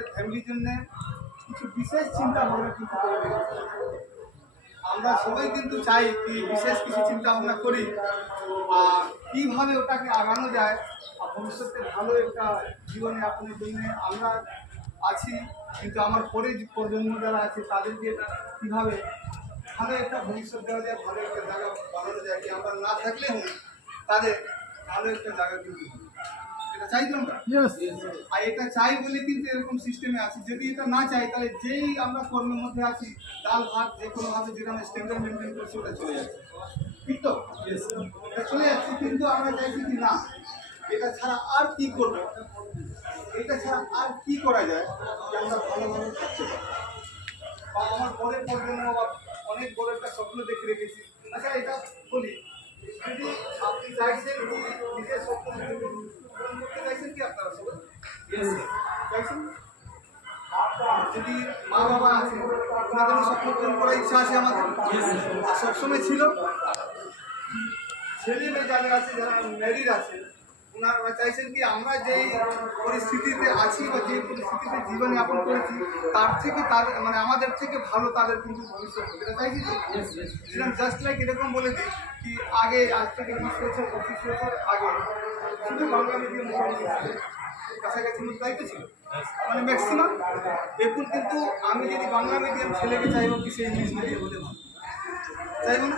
নিজের ফ্যামিলির জন্য কিছু বিশেষ চিন্তা ভাবনা কিন্তু করে রেখেছে। আমরা সবাই কিন্তু চাই কি বিশেষ কিছু চিন্তা ভাবনা করি আর কীভাবে ওটাকে আগানো যায় আর ভবিষ্যতে ভালো একটা জীবনে আপনার জন্য আমরা আছি, কিন্তু আমার পরে যে প্রজন্ম যারা আছে তাদেরকে কীভাবে ভালো একটা ভবিষ্যৎ দেওয়া যায়, ভালো একটা জায়গা বানানো যায়, কি আমরা না থাকলেও তাদের ভালো একটা জায়গা কিন্তু এটা চাই তো আমরা। আর এটা চাই বলে কিন্তু এরকম সিস্টেমে আছি। যদি এটা না চাই তাহলে যেই আমরা কর্মের মধ্যে আছি ডাল ভাত যে কোনোভাবে যেটা আমরা স্ট্যান্ডার্ড মেনটেন করছি ওটা চলে যাচ্ছে, ঠিক তো? এটা চলে যাচ্ছে, কিন্তু আমরা চাইছি কি না এটা ছাড়া আর কি করবো, এটা ছাড়া আর কি করা যায় যে আমরা ভালোভাবে থাকতে পারি বা আমার পরের প্রজন্ম বা অনেক বড় একটা স্বপ্ন দেখে রেখেছি। আচ্ছা এটা বলি, যদি আপনি চাইছেন কি নিজের স্বপ্ন পূরণ করতে চাইছেন কি আপনারা সবাই চাইছেন? যদি মা বাবা আছে ওনাদের স্বপ্ন পূরণ করার ইচ্ছা আছে আমাদের, আর সবসময় ছিল। ছেলে মেয়ে যাদের আছে যারা ম্যারিড আছে ওনারা চাইছেন কি আমরা যেই পরিস্থিতিতে আছি বা যে পরিস্থিতিতে জীবনযাপন করেছি তার থেকে তাদের মানে আমাদের থেকে ভালো তাদের কিন্তু ভবিষ্যৎ এটা চাইছি তো। সেরকম জাস্ট লাইক এরকম বলে দিই কি আগে আজ থেকে 20 বছর 25 বছর আগে শুধু বাংলা মিডিয়াম কাছাকাছি মতো দায়িত্ব ছিল, মানে ম্যাক্সিমাম। এখন কিন্তু আমি যদি বাংলা মিডিয়াম ছেলেকে চাইবো কি সে ইংলিশ মিডিয়াম হতে ভালো চাইবো না।